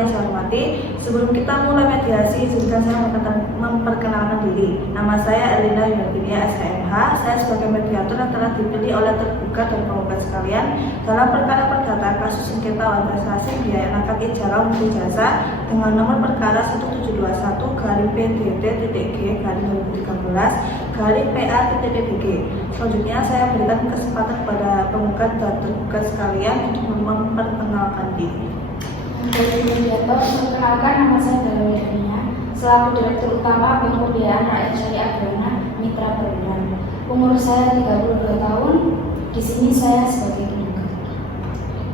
yang saya hormati, sebelum kita mulai mediasi, izinkan saya memperkenalkan diri. Nama saya Elina Yunardinia SHMH. Saya sebagai mediator yang telah dipilih oleh tergugat dan penggugat sekalian dalam perkara perdata kasus sengketa organisasi biaya akad ijarah untuk jasa dengan nomor perkara 1721-P-DD-G-2013-PA-DG. Selanjutnya saya berikan kesempatan kepada penggugat dan tergugat sekalian untuk memperkenalkan diri. Dari mediator, perkenalkan nama saya Dara Widania, selaku Direktur Utama Bank Pembiayaan Rakyat Syariah Dana Mitra Peradilan. Umur saya 32 tahun, di sini saya sebagai penggugat.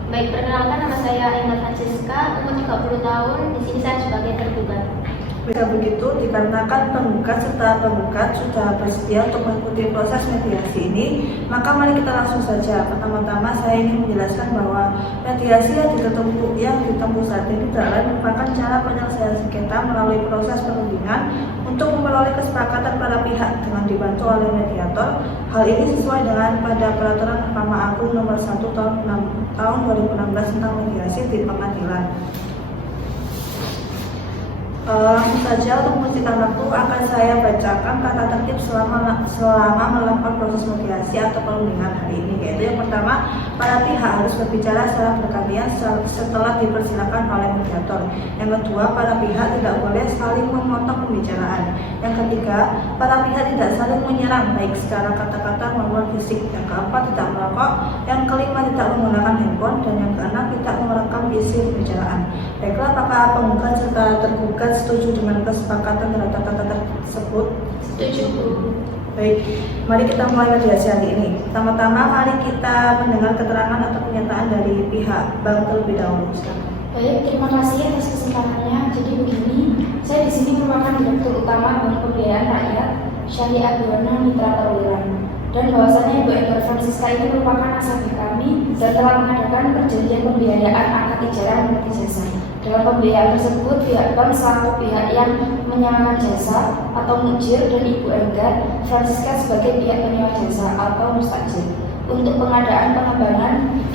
Baik, perkenalkan nama saya Indah Francisca, umur 30 tahun, di sini saya sebagai tergugat. Jika begitu, dikarenakan penggugat serta penggugat sudah bersedia untuk mengikuti proses mediasi ini, maka mari kita langsung saja. Pertama-tama saya ingin menjelaskan bahwa mediasi yang ditempuh saat ini adalah merupakan cara penyelesaian sengketa melalui proses perundingan untuk memperoleh kesepakatan para pihak dengan dibantu oleh mediator. Hal ini sesuai dengan pada Peraturan Mahkamah Agung Nomor 1 Tahun 2016 tentang mediasi di pengadilan. Langsung saja untuk mempersingkat waktu akan saya bacakan kata tertib selama melakukan proses mediasi atau perundingan hari ini, yaitu yang pertama, para pihak harus berbicara secara bergantian setelah dipersilakan oleh mediator. Yang kedua, para pihak tidak boleh saling memotong pembicaraan. Yang ketiga, para pihak tidak saling menyerang baik secara kata-kata maupun fisik. Yang keempat, tidak merokok. Yang kelima, tidak menggunakan handphone. Dan yang keenam, tidak merekam isi pembicaraan. Baiklah, apakah penggugat serta tergugat setuju dengan kesepakatan terhadap kata tersebut? Setuju, Bu. Baik, mari kita mulai mediasi hari ini. Pertama-tama, mari kita mendengar keterangan atau pernyataan dari pihak bank terlebih dahulu. Baik, terima kasih atas kesempatannya. Jadi begini, saya di sini merupakan Direktur Utama Bank Pembiayaan Rakyat Syariah Dana Mitra Peradilan. Dan bahwasanya Ibu Enggar Francisca ini merupakan nasabah kami dan telah mengadakan perjanjian pembiayaan akad ijarah meniti jasa. Dalam pembiayaan tersebut, pihak bank selaku pihak yang menyewakan jasa atau mujir dan Ibu Enggar Francisca sebagai pihak penyewa jasa atau mustajir untuk pengadaan pengembangan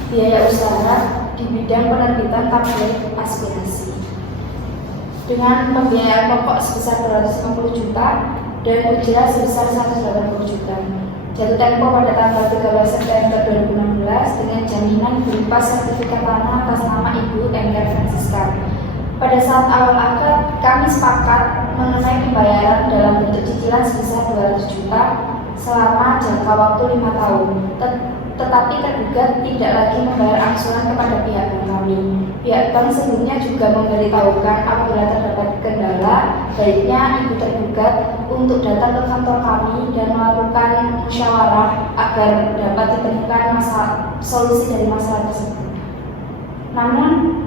biaya usaha di bidang penerbitan tabloid aspirasi dengan pembiayaan pokok sebesar 250 juta dan ujian sebesar 180 juta. Jatuh tempo pada tanggal 13 September 2016 dengan jaminan berupa sertifikat tanah atas nama Ibu Enggar Francisca. Pada saat awal akad, kami sepakat mengenai pembayaran dalam bentuk cicilan sebesar 200 juta selama jangka waktu 5 tahun. Tetapi tergugat tidak lagi membayar angsuran kepada pihak bank kami. Pihak bank sebelumnya juga memberitahukan apabila terdapat kendala, baiknya ibu tergugat untuk datang ke kantor kami dan melakukan musyawarah agar dapat ditemukan solusi dari masalah tersebut. Namun,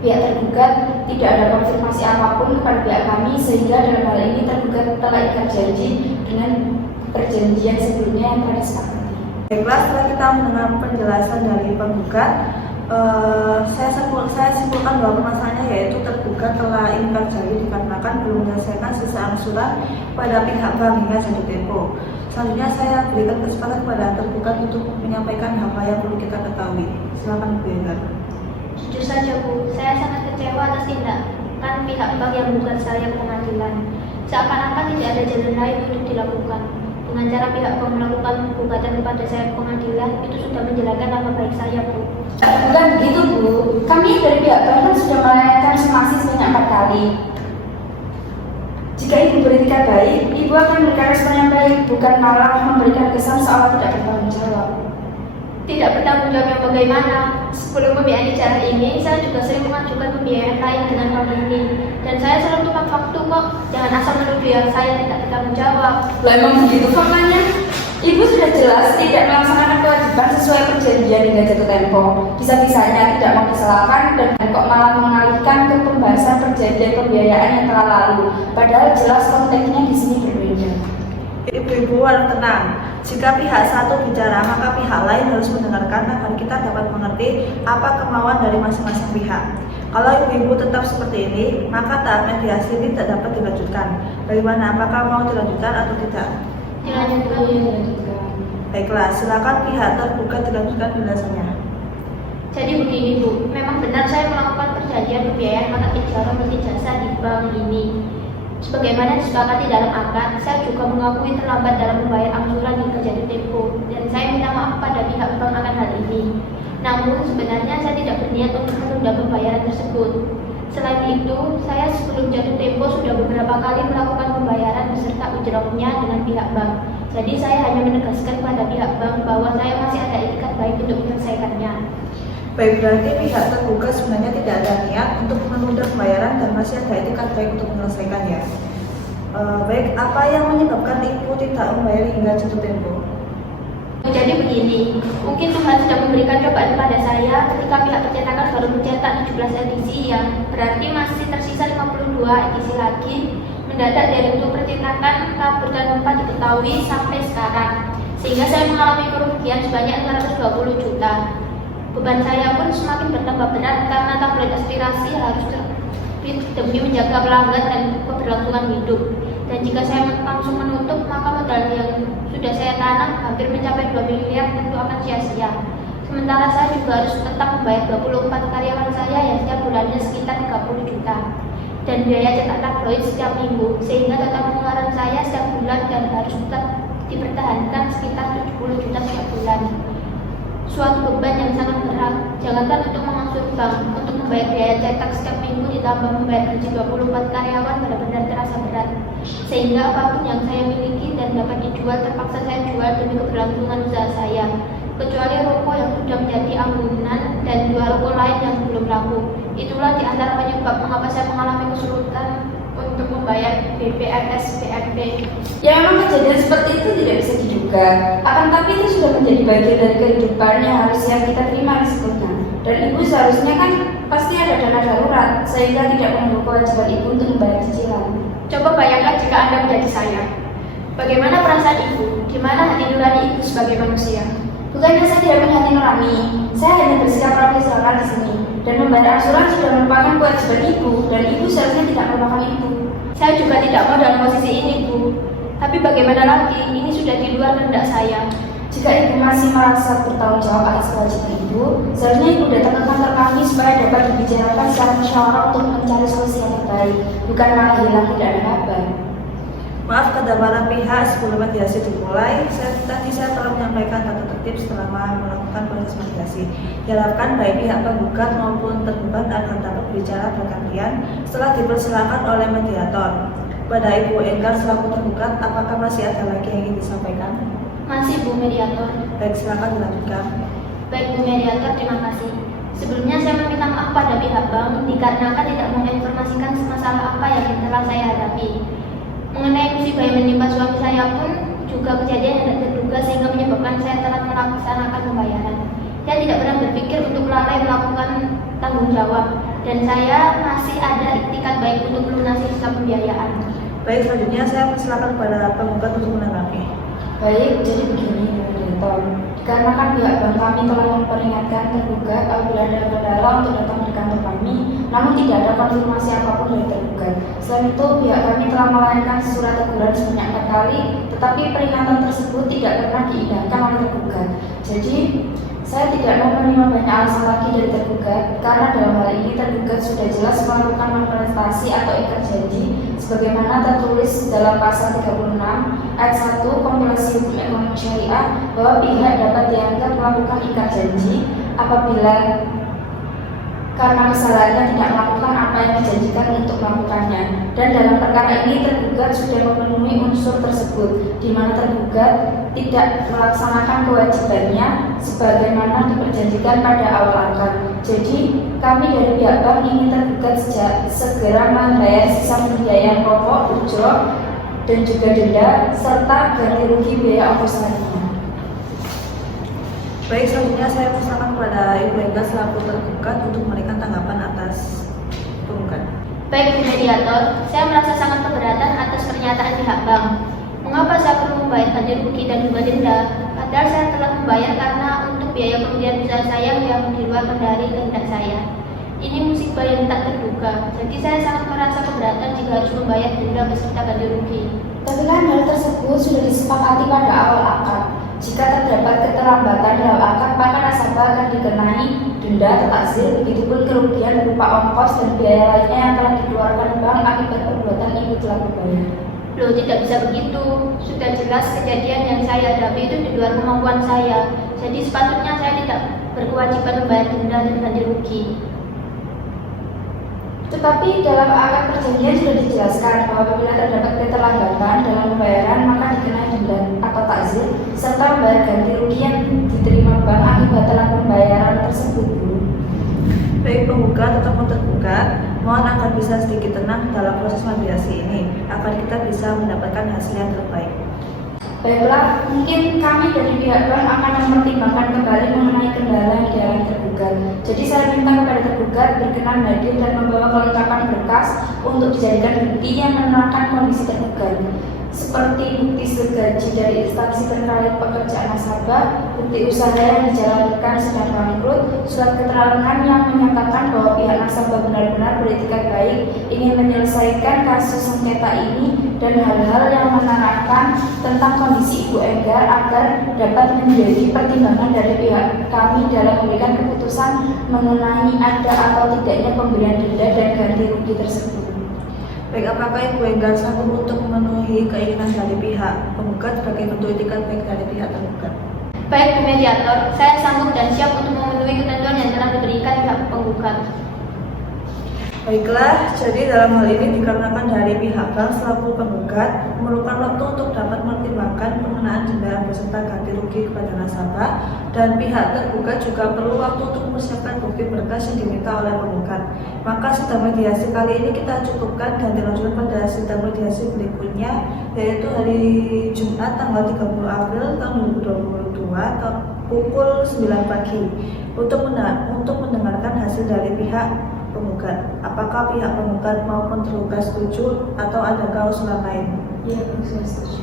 pihak tergugat tidak ada konfirmasi apapun kepada pihak kami, sehingga dalam hal ini tergugat telah ikat janji dengan perjanjian sebelumnya yang telah disepakati. Baiklah, setelah kita mendengar penjelasan dari penggugat, saya simpulkan bahwa permasalahannya yaitu tergugat telah ingkar janji dikarenakan belum menyelesaikan sisa angsuran pada pihak bank hingga jatuh tempo. Selanjutnya saya berikan kesempatan kepada tergugat untuk menyampaikan apa yang perlu kita ketahui. Silakan Bu Enggar. Jujur saja, Bu, saya sangat kecewa atas tindakan pihak bank yang menggugat saya ke pengadilan. Seakan-akan tidak ada jalan lain untuk dilakukan. Dengan cara pihak bank melakukan gugatan kepada saya ke pengadilan, itu sudah menjelaskan nama baik saya, Bu. Bukan begitu, Bu. Kami dari pihak bank kan sudah melayangkan somasi sebanyak 4 kali. Jika ibu beretikat baik, ibu akan memberikan respon yang baik, bukan malah memberikan kesan seolah tidak bertanggung jawab. Tidak bertanggung jawab yang bagaimana? Sebelum pembiayaan ijarah ini, saya juga sering mengajukan pembiayaan lain dengan bank ini. Dan saya selalu tukang faktu kok. Jangan asal menuduh yang saya tidak bertanggung jawab. Lah emang begitu faktanya? Ibu sudah jelas tidak melaksanakan kewajiban sesuai perjanjian hingga jatuh tempo. Bisa-bisanya tidak mau disalahkan dan kok malah mengalihkan ke pembahasan perjanjian pembiayaan yang telah lalu. Padahal jelas konteksnya di sini berbeda. Ibu-ibu harus tenang. Jika pihak satu bicara, maka pihak lain harus mendengarkan agar kita dapat mengerti apa kemauan dari masing-masing pihak. Kalau ibu-ibu tetap seperti ini, maka tahap mediasi ini tidak dapat dilanjutkan. Bagaimana? Apakah mau dilanjutkan atau tidak? Dilanjutkan. Baiklah, silakan pihak tergugat dilanjutkan penjelasannya. Jadi begini Bu, memang benar saya melakukan perjanjian pembiayaan mata ijarah multi jasa di bank ini. Sebagaimana disepakati dalam akad, saya juga mengakui terlambat dalam membayar angsuran hingga jatuh tempo, dan saya minta maaf pada pihak bank akan hal ini. Namun sebenarnya saya tidak berniat untuk menunda pembayaran tersebut. Selain itu, saya sebelum jatuh tempo sudah beberapa kali melakukan pembayaran beserta ujrahnya dengan pihak bank. Jadi saya hanya menegaskan pada pihak bank bahwa saya masih ada itikat baik untuk menyelesaikannya. Baik, berarti pihak tergugat sebenarnya tidak ada niat untuk menunda pembayaran dan masih ada etikat baik untuk menyelesaikannya. Baik, apa yang menyebabkan ibu tidak membayar hingga jatuh tempo? Jadi begini, mungkin Tuhan sudah memberikan cobaan pada saya ketika pihak percetakan baru mencetak 17 edisi yang berarti masih tersisa 52 edisi lagi. Mendadak dari untuk percetakan kabur dan tanpa diketahui sampai sekarang, sehingga saya mengalami kerugian sebanyak 620 juta. Beban saya pun semakin bertambah berat karena tabloid aspirasi harus terbit demi menjaga pelanggan dan keberlangsungan hidup. Dan jika saya langsung menutup, maka modal yang sudah saya tanam hampir mencapai 2 miliar tentu akan sia-sia. Sementara saya juga harus tetap membayar 24 karyawan saya yang setiap bulannya sekitar 30 juta. Dan biaya cetak tabloid setiap minggu, sehingga total pengeluaran saya setiap bulan dan harus tetap dipertahankan sekitar 70 juta setiap bulan. Suatu beban yang sangat berat, jangankan untuk mengangsur bank, untuk membayar biaya cetak setiap minggu ditambah membayar gaji 24 karyawan benar-benar terasa berat. Sehingga apapun yang saya miliki dan dapat dijual terpaksa saya jual demi keberlangsungan usaha saya. Kecuali rokok yang sudah menjadi anggunan dan dua rokok lain yang belum laku. Itulah di antara penyebab mengapa saya mengalami kesulitan untuk membayar BPNS PNP. Ya memang kejadian seperti itu tidak bisa diduga. Akan tapi itu sudah menjadi bagian dari kehidupan yang harus yang kita terima risikonya. Dan ibu seharusnya kan pasti ada dana darurat, sehingga tidak mengganggu kewajiban ibu untuk membayar cicilan. Coba bayangkan jika Anda menjadi saya. Bagaimana perasaan ibu? Di mana hati nurani ibu sebagai manusia? Bukannya saya tidak punya hati nurani, saya hanya bersikap profesional di sini. Dan membayar angsuran sudah merupakan kewajiban ibu, dan ibu seharusnya tidak melupakan itu. Saya juga tidak mau dalam posisi ini, Bu. Tapi bagaimana lagi? Ini sudah di luar kehendak saya. Jika ibu masih merasa bertanggung jawab atas kewajiban ibu, seharusnya ibu datang ke kantor kami supaya dapat dibicarakan secara musyawarah untuk mencari solusi yang terbaik, bukan malah hilang tidak ada kabar. Maaf kepada para pihak, sebelum mediasi dimulai, saya telah menyampaikan tata tertib selama melakukan proses mediasi. Diharapkan baik pihak penggugat maupun tergugat akan dapat berbicara bergantian setelah dipersilakan oleh mediator. Pada Ibu Enggar selaku tergugat, apakah masih ada lagi yang ingin disampaikan? Masih, Bu Mediator. Baik, silakan dilanjutkan. Baik, Bu Mediator, terima kasih. Sebelumnya saya meminta maaf pada pihak bank dikarenakan tidak menginformasikan masalah apa yang telah saya hadapi. Mengenai musibah yang menimpa suami saya pun juga kejadian yang tidak terduga sehingga menyebabkan saya telah melaksanakan pembayaran. Saya tidak pernah berpikir untuk lalai melakukan tanggung jawab dan saya masih ada itikat baik untuk melunasi sisa pembiayaan. Baik, selanjutnya saya persilakan kepada penggugat untuk menanggapi. Baik, jadi begini, Mediator. Dikarenakan pihak bank kami telah memperingatkan tergugat apabila ada kendala untuk datang di kantor kami, namun tidak ada konfirmasi apapun dari tergugat. Selain itu, pihak kami telah melayangkan surat teguran sebanyak 4 kali, tetapi peringatan tersebut tidak pernah diindahkan oleh tergugat. Jadi, saya tidak mau menerima banyak alasan lagi dari tergugat, karena dalam hal ini tergugat sudah jelas melakukan manifestasi atau ikat janji sebagaimana tertulis dalam pasal 36 ayat 1 kompilasi hukum ekonomi syariah bahwa pihak dapat dianggap melakukan ikat janji apabila karena kesalahannya tidak melakukan apa yang dijanjikan untuk melakukannya. Dan dalam perkara ini tergugat sudah memenuhi unsur tersebut, di mana tergugat tidak melaksanakan kewajibannya sebagaimana diperjanjikan pada awal akad. Jadi kami dari pihak bank ingin tergugat segera membayar sisa pembiayaan pokok, ujroh, dan juga denda serta ganti rugi biaya ongkos lainnya. Baik, selanjutnya saya persilakan kepada Ibu Enggar selaku tergugat untuk memberikan tanggapan atas penggugat. Baik, Bu Mediator, saya merasa sangat keberatan atas pernyataan pihak bank. Mengapa saya perlu membayar ganti rugi dan juga denda? Padahal saya telah membayar karena untuk biaya kemudian usaha saya yang di luar dari kehendak saya. Ini musibah yang tak terduga, jadi saya sangat merasa keberatan jika harus membayar denda beserta ganti rugi. Tapi kan hal tersebut sudah disepakati pada awal akad. Jika terdapat keterlambatan dalam akad, maka nasabah akan dikenai denda atau takzir, begitupun kerugian berupa ongkos dan biaya lainnya yang telah dikeluarkan bank akibat perbuatan ibu telah berbayar. Loh, tidak bisa begitu. Sudah jelas kejadian yang saya hadapi itu di luar kemampuan saya. Jadi sepatutnya saya tidak berkewajiban membayar denda dan ganti rugi. Tetapi dalam akad perjanjian sudah dijelaskan bahwa apabila terdapat keterlambatan dalam pembayaran maka dikenai denda atau takzir serta membayar ganti rugi yang diterima bank akibat telah pembayaran tersebut. Baik penggugat ataupun tergugat, mohon agar bisa sedikit tenang dalam proses mediasi ini, agar kita bisa mendapatkan hasil yang terbaik. Baiklah, mungkin kami dari pihak bank akan mempertimbangkan kembali mengenai kendala yang dialami tergugat. Jadi saya minta kepada tergugat berkenan hadir dan membawa kelengkapan berkas untuk dijadikan bukti yang menerangkan kondisi tergugat, seperti bukti gaji dari instansi terkait pekerjaan nasabah, bukti usaha yang dijalankan sedang bangkrut, surat keterangan yang menyatakan bahwa pihak nasabah benar-benar beretikat baik ingin menyelesaikan kasus sengketa ini, dan hal-hal yang menerangkan tentang kondisi Ibu Enggar agar dapat menjadi pertimbangan dari pihak kami dalam memberikan keputusan mengenai ada atau tidaknya pemberian denda dan ganti rugi tersebut. Baik, apakah Ibu Enggar sanggup untuk memenuhi keinginan dari pihak penggugat sebagai bentuk etikat baik dari pihak tergugat? Baik, Bu Mediator, saya sanggup dan siap untuk memenuhi ketentuan yang telah diberikan pihak penggugat. Baiklah, jadi dalam hal ini dikarenakan dari pihak bank selaku penggugat memerlukan waktu untuk dapat mempertimbangkan pengenaan denda beserta ganti rugi kepada nasabah, dan pihak tergugat juga perlu waktu untuk mempersiapkan bukti berkas yang diminta oleh penggugat. Maka sidang mediasi kali ini kita cukupkan dan dilanjutkan pada sidang mediasi berikutnya, yaitu hari Jumat tanggal 30 April tahun 2022 pukul 9 pagi untuk mendengarkan hasil dari pihak penggugat. Apakah pihak penggugat maupun tergugat setuju atau adakah usulan lain? Ya, saya setuju.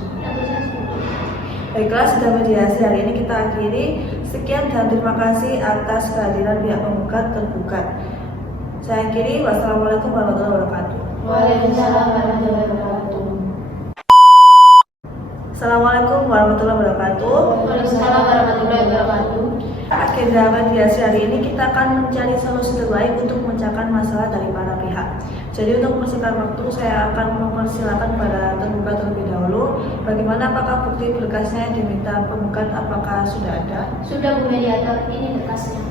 Baiklah, sudah mediasi hari ini kita akhiri. Sekian dan terima kasih atas kehadiran pihak penggugat tergugat. Saya akhiri. Wassalamualaikum warahmatullahi wabarakatuh. Waalaikumsalam warahmatullahi wabarakatuh. Assalamualaikum warahmatullahi wabarakatuh. Waalaikumsalam warahmatullahi wabarakatuh. Agenda mediasi hari ini kita akan mencari solusi terbaik untuk memecahkan masalah dari para pihak. Jadi untuk mempersingkat waktu, saya akan mempersilakan pada tergugat terlebih dahulu. Bagaimana, apakah bukti berkasnya yang diminta penggugat apakah sudah ada? Sudah, Bu Mediator, ini berkasnya.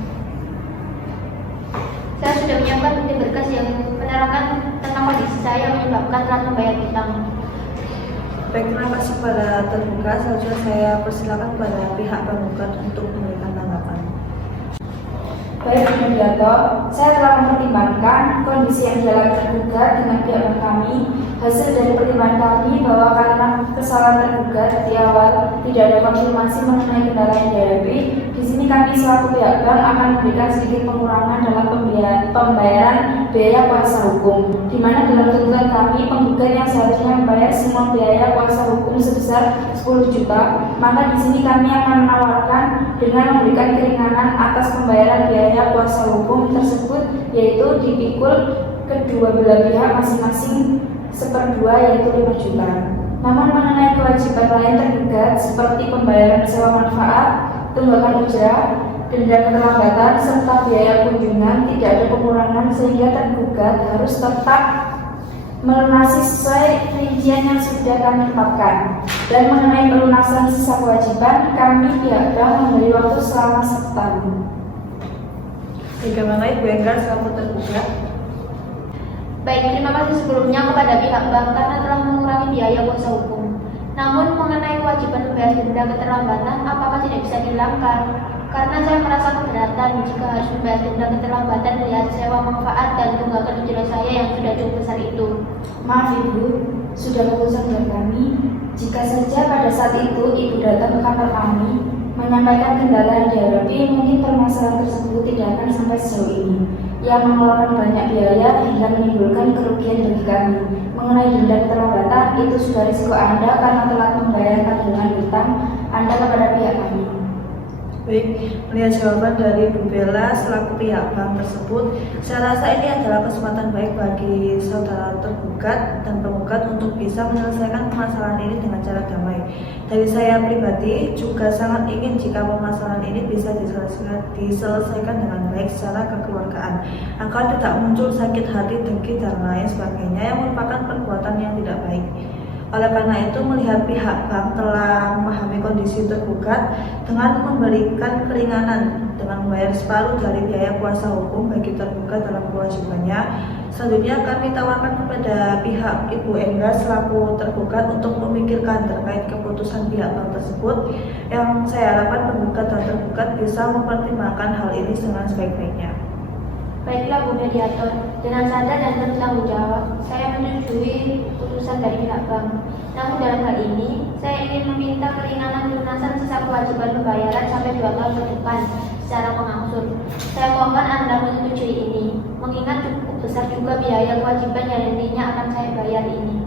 Saya sudah menyiapkan bukti berkas yang menerangkan tentang kondisi saya menyebabkan telah membayar utang. Baik, terima kasih pada tergugat. Selanjutnya saya persilakan pada pihak penggugat untuk memberikan tanggapan. Baik, Bu Mediator, saya telah mempertimbangkan kondisi yang dialami tergugat dengan pihak bank kami. Hasil dari pertimbangan kami bahwa karena kesalahan tergugat di awal tidak ada konfirmasi mengenai kendala yang dihadapi, di sini kami selaku pihak bank akan memberikan sedikit pengurangan dalam pembayaran biaya kuasa hukum, di mana dalam tuntutan kami penggugat yang seharusnya membayar semua biaya kuasa hukum sebesar 10 juta, maka di sini kami akan menawarkan dengan memberikan keringanan atas pembayaran biaya kuasa hukum tersebut, yaitu dipikul kedua belah pihak masing-masing seperdua, yaitu 5 juta. Namun mengenai kewajiban lain tergugat seperti pembayaran sewa manfaat, tunggakan ujrah, denda keterlambatan serta biaya kunjungan tidak ada pengurangan, sehingga tergugat harus tetap melunasi sesuai rincian yang sudah kami tetapkan. Dan mengenai pelunasan sisa kewajiban, kami pihak bank memberi waktu selama 1 tahun. Bagaimana Ibu Enggar selaku tergugat? Baik, terima kasih sebelumnya kepada pihak bank karena telah mengurangi biaya kuasa hukum. Namun mengenai kewajiban membayar denda keterlambatan, apakah tidak bisa dihilangkan? Karena saya merasa keberatan jika harus membayar denda keterlambatan dari hasil sewa manfaat dan tunggakan ujrah saya yang sudah cukup besar itu. Maaf Ibu, sudah keputusan dari kami. Jika saja pada saat itu Ibu datang ke kantor kami menyampaikan kendala yang dihadapi, mungkin permasalahan tersebut tidak akan sampai sejauh ini, yang mengeluarkan banyak biaya hingga menimbulkan kerugian bagi kami. Mengenai denda keterlambatan, itu sudah risiko Anda karena telah membayar tanggungan hutang Anda kepada pihak kami. Baik, melihat jawaban dari Bu Bella selaku pihak bank tersebut, saya rasa ini adalah kesempatan baik bagi saudara tergugat dan penggugat untuk bisa menyelesaikan permasalahan ini dengan cara damai. Dari saya pribadi juga sangat ingin jika permasalahan ini bisa diselesaikan dengan baik secara kekeluargaan, agar tidak muncul sakit hati, dengki, dan lain sebagainya yang merupakan perbuatan yang tidak baik. Oleh karena itu, melihat pihak bank telah memahami kondisi tergugat dengan memberikan keringanan dengan membayar separuh dari biaya kuasa hukum bagi tergugat dalam kewajibannya, selanjutnya kami tawarkan kepada pihak Ibu Enggar selaku tergugat untuk memikirkan terkait keputusan pihak bank tersebut, yang saya harapkan penggugat dan tergugat bisa mempertimbangkan hal ini dengan sebaik-baiknya. Baiklah Bu Mediator, dengan sadar dan bertanggung jawab, saya menyetujui putusan dari pihak bank. Namun dalam hal ini, saya ingin meminta keringanan pelunasan sisa kewajiban pembayaran sampai 2 tahun ke depan secara mengangsur. Saya mohon Anda menyetujui ini, mengingat cukup besar juga biaya kewajiban yang nantinya akan saya bayar ini.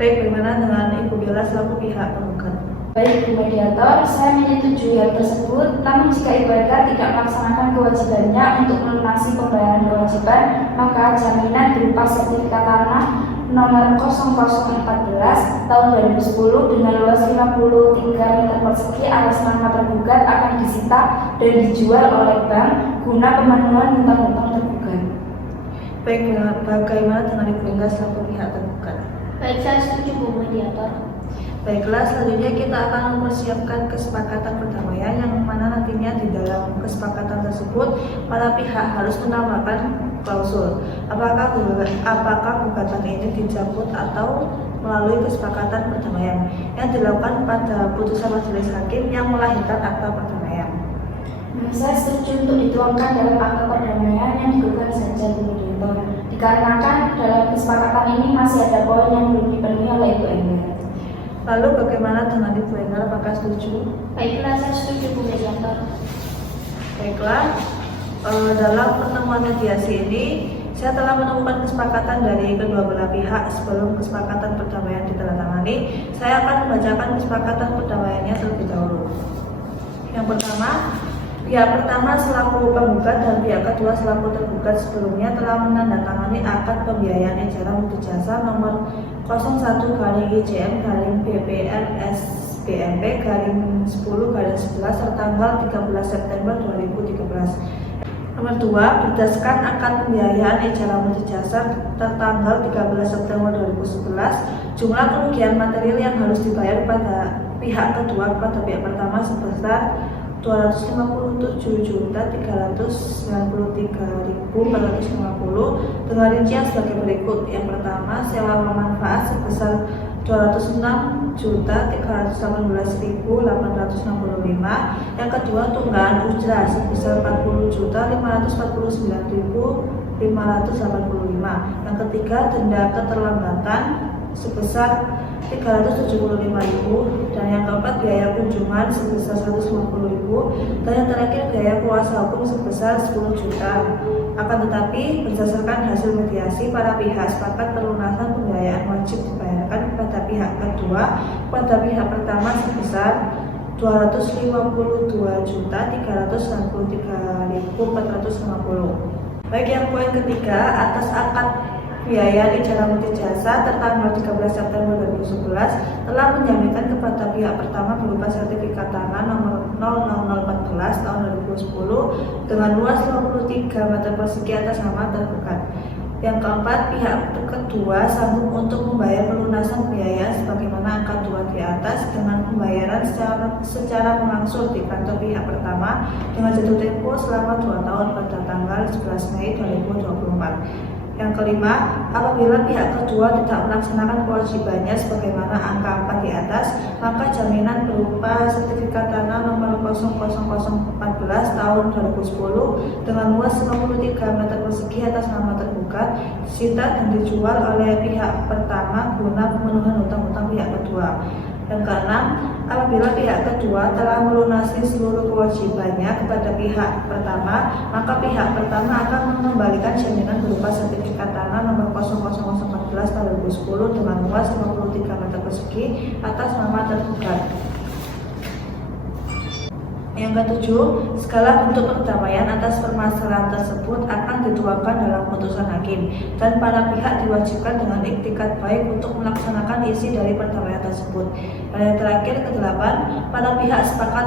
Baik, bagaimana dengan Ibu Bella selaku pihak penggugat? Baik Bu Mediator, saya menyetujui hal tersebut, namun jika Ibu Enggar tidak melaksanakan kewajibannya untuk melunasi pembayaran kewajiban, maka jaminan berupa sertifikat tanah nomor 0014 tahun 2010 dengan luas 53 meter persegi atas nama tergugat akan disita dan dijual oleh bank guna pemenuhan hutang-hutang tergugat. Baik, bagaimana dengan Ibu Enggar selaku pihak tergugat? Baik, saya setuju Bu Mediator. Baiklah, selanjutnya kita akan mempersiapkan kesepakatan perdamaian yang mana nantinya di dalam kesepakatan tersebut para pihak harus menambahkan klausul apakah gugatan ini dicabut atau melalui kesepakatan perdamaian yang dilakukan pada putusan majelis hakim yang melahirkan akta perdamaian. Saya setuju untuk dituangkan dalam akta perdamaian yang digugat saja Bu Mediator, dikarenakan dalam kesepakatan ini masih ada poin yang belum dipenuhi oleh Ibu Enggar. Lalu bagaimana dengan Ibu Enggar, apakah setuju? Baiklah, saya setuju Bu Mediator. Baiklah, dalam pertemuan mediasi ini saya telah menemukan kesepakatan dari kedua belah pihak. Sebelum kesepakatan perdamaian ditandatangani, saya akan membacakan kesepakatan perdamaiannya terlebih dahulu. Yang pertama, pihak pertama selaku penggugat dan pihak kedua selaku tergugat sebelumnya telah menandatangani akad pembiayaan ejaran mutu jasa nomor 01/IJM/BPRSBMP/10/11 tertanggal 13 September 2013. Nomor 2, berdasarkan akad pembiayaan ejaran mutu jasa tertanggal 13 September 2011, jumlah kerugian material yang harus dibayar pada pihak kedua kepada pihak pertama sebesar 257.393.450 dengan rincian sebagai berikut. Yang pertama, sewa manfaat sebesar 206.318.865. Yang kedua, tunggakan ujrah sebesar 40.549.585. Yang ketiga, denda keterlambatan sebesar 375.000, dan yang keempat biaya kunjungan sebesar 150.000, dan yang terakhir biaya kuasa hukum sebesar 10 juta. Akan tetapi berdasarkan hasil mediasi, para pihak sepakat pelunasan pembiayaan wajib dibayarkan kepada pihak kedua pada pihak pertama sebesar 252.393.450. Baik, yang poin ketiga, atas akad pembiayaan ejaran mutu jasa tertanggal 13 September 2011 telah menjaminkan kepada pihak pertama berupa sertifikat tanah nomor 00014 tahun 2010 dengan luas 53 meter persegi atas nama tergugat. Yang keempat, pihak kedua sanggup untuk membayar pelunasan pembiayaan sebagaimana angka 2 di atas dengan pembayaran secara mengangsur di kantor pihak pertama dengan jatuh tempo selama 2 tahun pada tanggal 11 Mei 2024. Yang kelima, apabila pihak kedua tidak melaksanakan kewajibannya sebagaimana angka 4 di atas, maka jaminan berupa sertifikat tanah nomor 00014 tahun 2010 dengan luas 53 meter persegi atas nama tergugat disita dan dijual oleh pihak pertama guna pemenuhan hutang-hutang pihak kedua. Yang keenam, apabila pihak kedua telah melunasi seluruh kewajibannya kepada pihak pertama, maka pihak pertama akan mengembalikan jaminan berupa sertifikat tanah nomor 00014 tahun 2010 dengan luas 53 meter persegi atas nama tergugat. Yang ketujuh, segala bentuk perdamaian atas permasalahan tersebut akan dituangkan dalam putusan hakim dan para pihak diwajibkan dengan iktikat baik untuk melaksanakan isi dari perdamaian tersebut. Dan yang terakhir, kedelapan, para pihak sepakat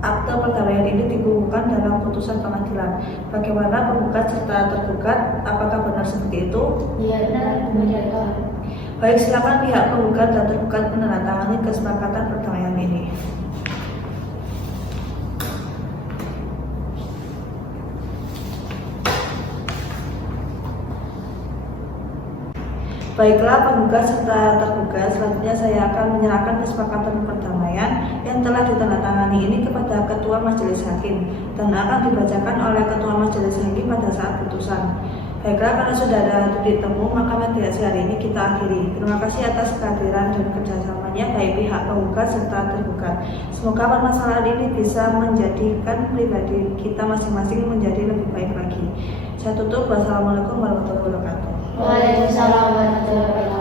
akte perdamaian ini dikukuhkan dalam putusan pengadilan. Bagaimana penggugat serta tergugat? Apakah benar seperti itu? Iya, benar, mediator. Baik, silakan pihak penggugat dan tergugat menandatangani kesepakatan perdamaian ini. Baiklah, penggugat serta tergugat, selanjutnya saya akan menyerahkan kesepakatan perdamaian yang telah ditandatangani ini kepada Ketua Majelis Hakim dan akan dibacakan oleh Ketua Majelis Hakim pada saat putusan. Baiklah, karena sudah ada titik temu, maka mediasi hari ini kita akhiri. Terima kasih atas kehadiran dan kerjasamanya baik pihak penggugat serta tergugat. Semoga permasalahan ini bisa menjadikan pribadi kita masing-masing menjadi lebih baik lagi. Saya tutup. Wassalamualaikum warahmatullahi wabarakatuh. Waalaikumsalam warahmatullahi wabarakatuh.